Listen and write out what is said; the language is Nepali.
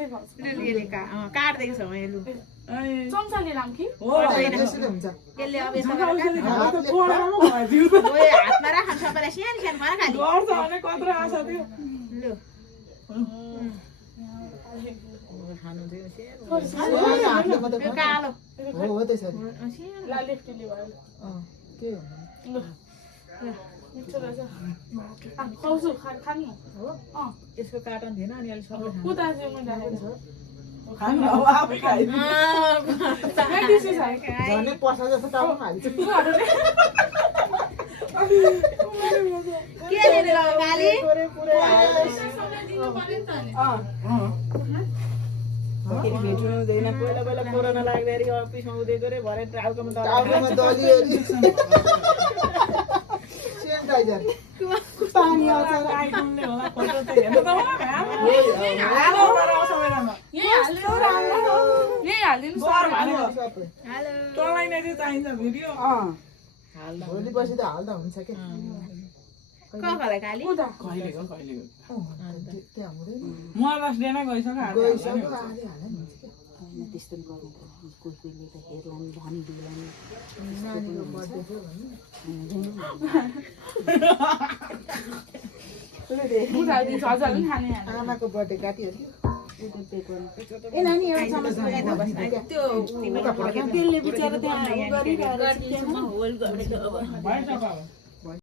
यसले काट्दैछ मैले लु चम्चाले लाम कि त्यसैले हुन्छ यसले अब यस्तो हातले ओए हातमा राख्न सबैलाई सानो सानो भएर खाली गर्छ भने कत्रो आशा थियो लु खानु चाहिँ हातले मात्रै यो कालो हो त्यसरी ला लेफ्टले भयो के हो ल मिठो रहेछ खाउँछु खाने हो यसको काटन थिएन अनि अलि सबै कुदा चाहिँ मैले राखेको छु खानु अब आफै खाइदिनु झन् पसा जस्तो काम हालिन्छ के लिने ल गाली फेरि भेट्नु हुँदैन पहिला पहिला कोरोना लाग्दाखेरि अफिसमा उदेको रे भरे टाउकोमा टाउकोमा दलिएरी सेनिटाइजर पानी आउँछ आइफोनले होला फोटो त हेर्नु त हेलो सबैजना यही हालिदिनु सर भन्यो सबै हेलो तँलाई नै चाहिँ चाहिन्छ भिडियो भोलि पछि त हाल्दा हुन्छ के ककलाई गाली कहिलेको त्यहाँ हुँदैन म बस डे नै गइसक्यो गइसक्यो आले हाल्दा नि हुन्छ के त्यस्तो गर्नु कोही कोहीले त हेर्लान् भनिदिएलान् नानीको बर्थडे थियो भने उठाइदिन्छु हजुर पनि खाने आमाको बर्थडे काटिहाल्यो ए नानी एउटा समस्या त्यो त्यसले बिचारा त्यहाँ गरिरहेको होल गरेको अब भइसक्यो